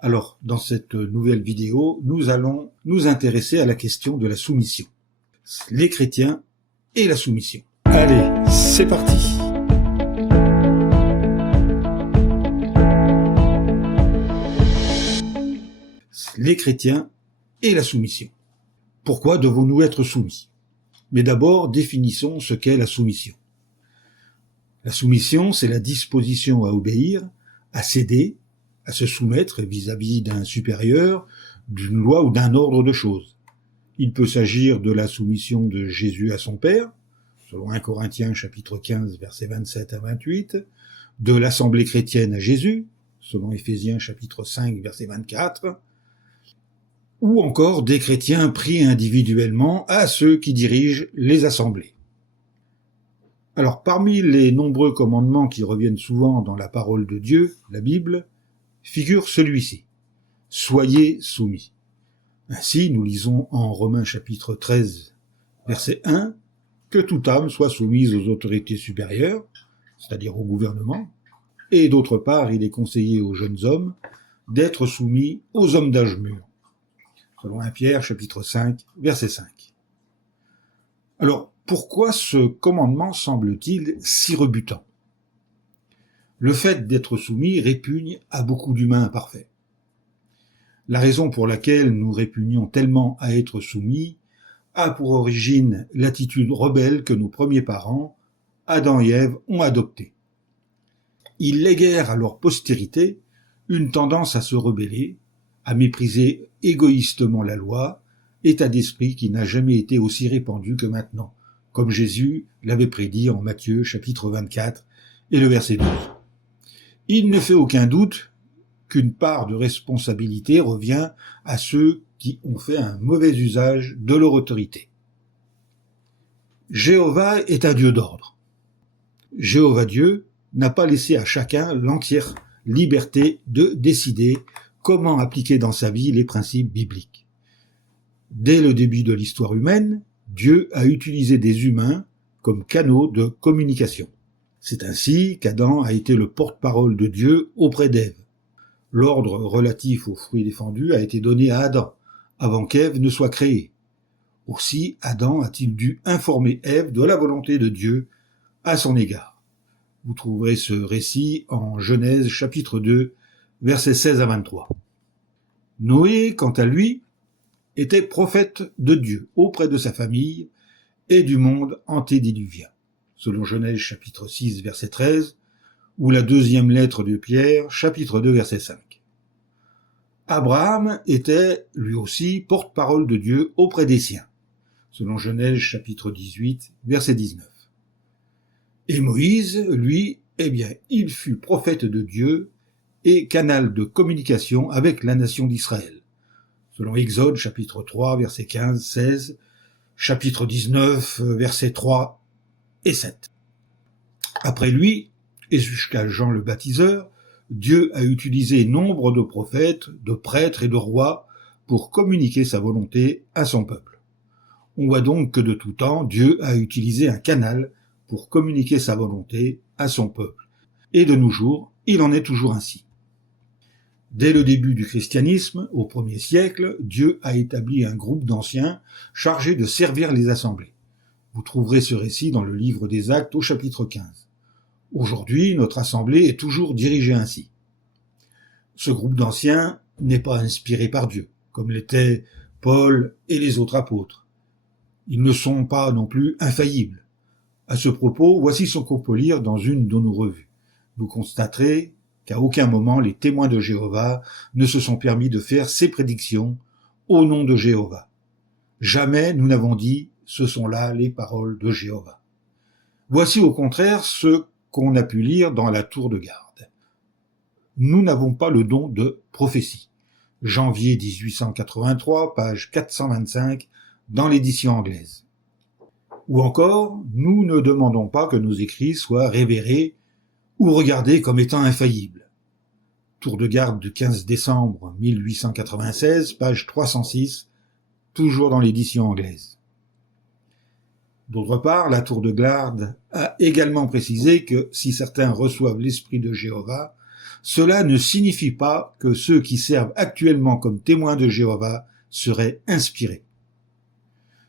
Alors, dans cette nouvelle vidéo, nous allons nous intéresser à la question de la soumission. Les chrétiens et la soumission. Allez, c'est parti! Les chrétiens et la soumission. Pourquoi devons-nous être soumis? Mais d'abord, définissons ce qu'est la soumission. La soumission, c'est la disposition à obéir, à céder, à se soumettre vis-à-vis d'un supérieur, d'une loi ou d'un ordre de choses. Il peut s'agir de la soumission de Jésus à son Père, selon 1 Corinthiens chapitre 15 versets 27 à 28, de l'Assemblée chrétienne à Jésus, selon Éphésiens chapitre 5 verset 24, ou encore des chrétiens pris individuellement à ceux qui dirigent les assemblées. Alors, parmi les nombreux commandements qui reviennent souvent dans la parole de Dieu, la Bible, figure celui-ci. Soyez soumis. Ainsi, nous lisons en Romains chapitre 13, verset 1, que toute âme soit soumise aux autorités supérieures, c'est-à-dire au gouvernement, et d'autre part, il est conseillé aux jeunes hommes d'être soumis aux hommes d'âge mûr, selon 1 Pierre chapitre 5, verset 5. Alors, pourquoi ce commandement semble-t-il si rebutant? Le fait d'être soumis répugne à beaucoup d'humains imparfaits. La raison pour laquelle nous répugnons tellement à être soumis a pour origine l'attitude rebelle que nos premiers parents, Adam et Ève, ont adoptée. Ils léguèrent à leur postérité une tendance à se rebeller, à mépriser égoïstement la loi, état d'esprit qui n'a jamais été aussi répandu que maintenant, comme Jésus l'avait prédit en Matthieu chapitre 24 et le verset 12. Il ne fait aucun doute qu'une part de responsabilité revient à ceux qui ont fait un mauvais usage de leur autorité. Jéhovah est un Dieu d'ordre. Jéhovah Dieu n'a pas laissé à chacun l'entière liberté de décider comment appliquer dans sa vie les principes bibliques. Dès le début de l'histoire humaine, Dieu a utilisé des humains comme canaux de communication. C'est ainsi qu'Adam a été le porte-parole de Dieu auprès d'Ève. L'ordre relatif aux fruits défendus a été donné à Adam, avant qu'Ève ne soit créée. Aussi, Adam a-t-il dû informer Ève de la volonté de Dieu à son égard. Vous trouverez ce récit en Genèse chapitre 2, versets 16 à 23. Noé, quant à lui, était prophète de Dieu auprès de sa famille et du monde antédiluvien, selon Genèse chapitre 6, verset 13, ou la deuxième lettre de Pierre, chapitre 2, verset 5. Abraham était, lui aussi, porte-parole de Dieu auprès des siens, selon Genèse chapitre 18, verset 19. Et Moïse, lui, il fut prophète de Dieu et canal de communication avec la nation d'Israël, selon Exode chapitre 3, verset 15, 16, chapitre 19, versets 3 et 7. Après lui, et jusqu'à Jean le baptiseur, Dieu a utilisé nombre de prophètes, de prêtres et de rois pour communiquer sa volonté à son peuple. On voit donc que de tout temps, Dieu a utilisé un canal pour communiquer sa volonté à son peuple. Et de nos jours, il en est toujours ainsi. Dès le début du christianisme, au 1er siècle, Dieu a établi un groupe d'anciens chargés de servir les assemblées. Vous trouverez ce récit dans le livre des Actes au chapitre 15. Aujourd'hui, notre assemblée est toujours dirigée ainsi. Ce groupe d'anciens n'est pas inspiré par Dieu, comme l'étaient Paul et les autres apôtres. Ils ne sont pas non plus infaillibles. À ce propos, voici ce qu'on peut lire dans une de nos revues. Vous constaterez qu'à aucun moment les témoins de Jéhovah ne se sont permis de faire ces prédictions au nom de Jéhovah. Jamais nous n'avons dit « ce sont là les paroles de Jéhovah ». Voici au contraire ce qu'on a pu lire dans la tour de garde. Nous n'avons pas le don de prophétie. Janvier 1883, page 425, dans l'édition anglaise. Ou encore, nous ne demandons pas que nos écrits soient révérés ou regardés comme étant infaillibles. Tour de garde du 15 décembre 1896, page 306, toujours dans l'édition anglaise. D'autre part, la tour de garde a également précisé que si certains reçoivent l'esprit de Jéhovah, cela ne signifie pas que ceux qui servent actuellement comme témoins de Jéhovah seraient inspirés.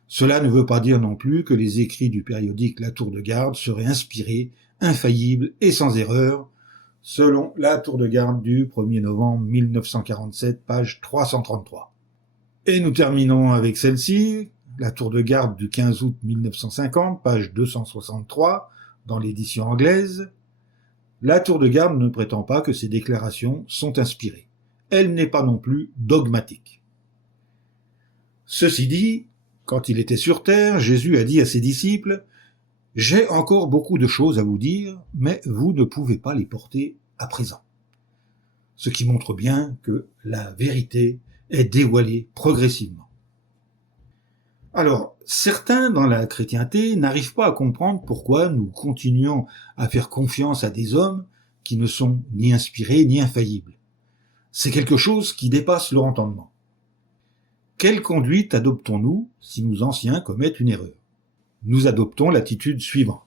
Cela ne veut pas dire non plus que les écrits du périodique La Tour de Garde seraient inspirés, infaillibles et sans erreur, selon La Tour de Garde du 1er novembre 1947, page 333. Et nous terminons avec celle-ci, La Tour de Garde du 15 août 1950, page 263, dans l'édition anglaise. La Tour de Garde ne prétend pas que ces déclarations sont inspirées. Elle n'est pas non plus dogmatique. Ceci dit, quand il était sur terre, Jésus a dit à ses disciples « J'ai encore beaucoup de choses à vous dire, mais vous ne pouvez pas les porter à présent. » Ce qui montre bien que la vérité est dévoilée progressivement. Alors, certains dans la chrétienté n'arrivent pas à comprendre pourquoi nous continuons à faire confiance à des hommes qui ne sont ni inspirés ni infaillibles. C'est quelque chose qui dépasse leur entendement. Quelle conduite adoptons-nous si nos anciens commettent une erreur? Nous adoptons l'attitude suivante.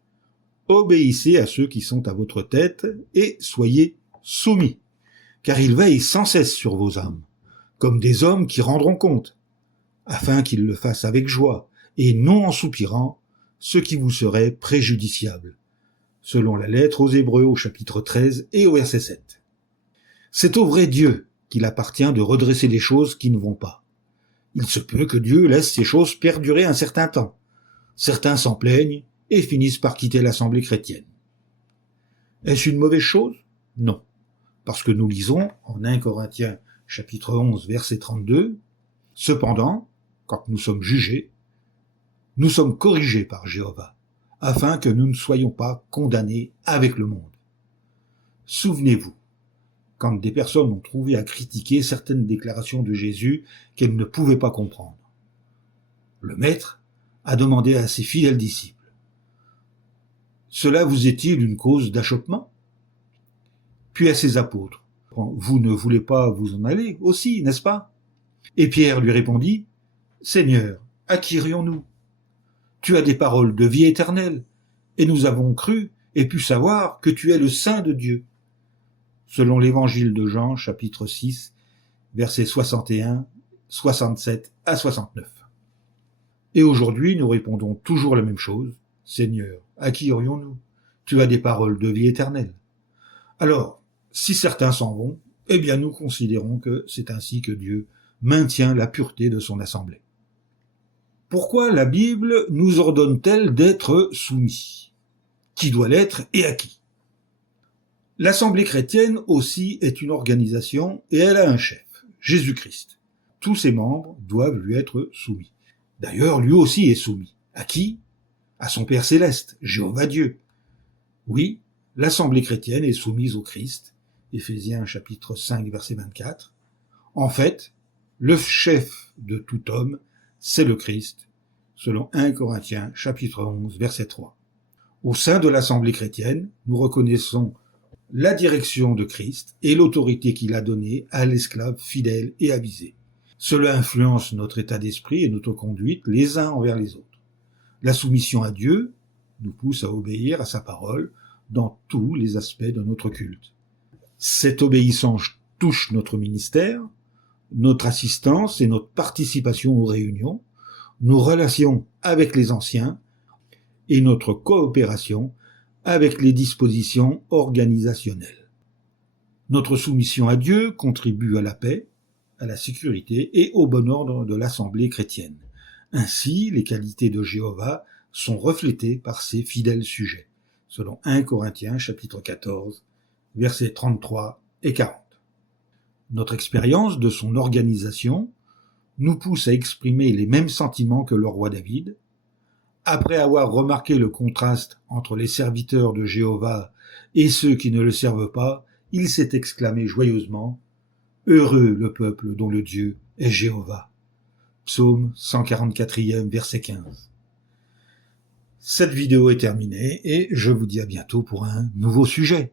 Obéissez à ceux qui sont à votre tête et soyez soumis, car ils veillent sans cesse sur vos âmes, comme des hommes qui rendront compte, afin qu'ils le fassent avec joie, et non en soupirant, ce qui vous serait préjudiciable, selon la lettre aux Hébreux au chapitre 13 et au verset 7. C'est au vrai Dieu qu'il appartient de redresser les choses qui ne vont pas. Il se peut que Dieu laisse ces choses perdurer un certain temps. Certains s'en plaignent et finissent par quitter l'assemblée chrétienne. Est-ce une mauvaise chose? Non, parce que nous lisons en 1 Corinthiens chapitre 11 verset 32, « Cependant, quand nous sommes jugés, nous sommes corrigés par Jéhovah, afin que nous ne soyons pas condamnés avec le monde. » Souvenez-vous, quand des personnes ont trouvé à critiquer certaines déclarations de Jésus qu'elles ne pouvaient pas comprendre. Le Maître a demandé à ses fidèles disciples, « Cela vous est-il une cause d'achoppement ?» Puis à ses apôtres, « Vous ne voulez pas vous en aller aussi, n'est-ce pas ?» Et Pierre lui répondit, « Seigneur, à qui irions-nous? Tu as des paroles de vie éternelle, et nous avons cru et pu savoir que tu es le Saint de Dieu. » Selon l'évangile de Jean, chapitre 6, versets 61, 67 à 69. Et aujourd'hui, nous répondons toujours la même chose. Seigneur, à qui irions-nous? Tu as des paroles de vie éternelle. Alors, si certains s'en vont, eh bien nous considérons que c'est ainsi que Dieu maintient la pureté de son assemblée. Pourquoi la Bible nous ordonne-t-elle d'être soumis? Qui doit l'être et à qui? L'Assemblée chrétienne aussi est une organisation et elle a un chef, Jésus-Christ. Tous ses membres doivent lui être soumis. D'ailleurs, lui aussi est soumis. À qui? À son Père céleste, Jéhovah Dieu. Oui, l'Assemblée chrétienne est soumise au Christ, Éphésiens chapitre 5 verset 24. En fait, le chef de tout homme, c'est le Christ, selon 1 Corinthiens chapitre 11 verset 3. Au sein de l'Assemblée chrétienne, nous reconnaissons la direction de Christ et l'autorité qu'il a donnée à l'esclave fidèle et avisé. Cela influence notre état d'esprit et notre conduite les uns envers les autres. La soumission à Dieu nous pousse à obéir à sa parole dans tous les aspects de notre culte. Cette obéissance touche notre ministère, notre assistance et notre participation aux réunions, nos relations avec les anciens et notre coopération avec les dispositions organisationnelles. Notre soumission à Dieu contribue à la paix, à la sécurité et au bon ordre de l'Assemblée chrétienne. Ainsi, les qualités de Jéhovah sont reflétées par ses fidèles sujets, selon 1 Corinthiens chapitre 14, versets 33 et 40. Notre expérience de son organisation nous pousse à exprimer les mêmes sentiments que le roi David. Après avoir remarqué le contraste entre les serviteurs de Jéhovah et ceux qui ne le servent pas, il s'est exclamé joyeusement « Heureux le peuple dont le Dieu est Jéhovah » Psaume 144e, verset 15. Cette vidéo est terminée et je vous dis à bientôt pour un nouveau sujet.